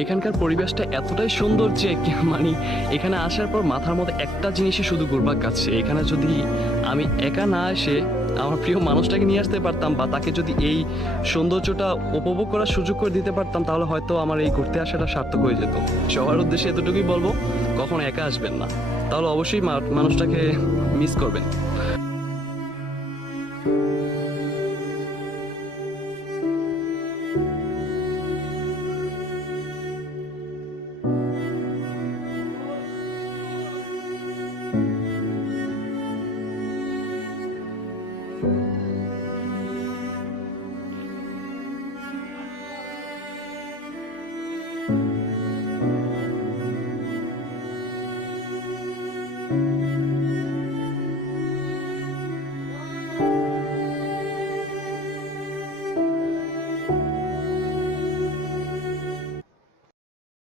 এখানকার পরিবেশটা এতটাই সুন্দর যে মানে এখানে আসার পর মাথার মধ্যে একটা জিনিসই শুধু ঘুরপাক খাচ্ছে। এখানে যদি আমি একা না এসে আমার প্রিয় মানুষটাকে নিয়ে আসতে পারতাম বা তাকে যদি এই সৌন্দর্যটা উপভোগ করার সুযোগ করে দিতে পারতাম, তাহলে হয়তো আমার এই ঘুরতে আসাটা সার্থক হয়ে যেত। সবার উদ্দেশ্যে এতটুকুই বলবো, কখনো একা আসবেন না, তাহলে অবশ্যই মানুষটাকে মিস করবেন।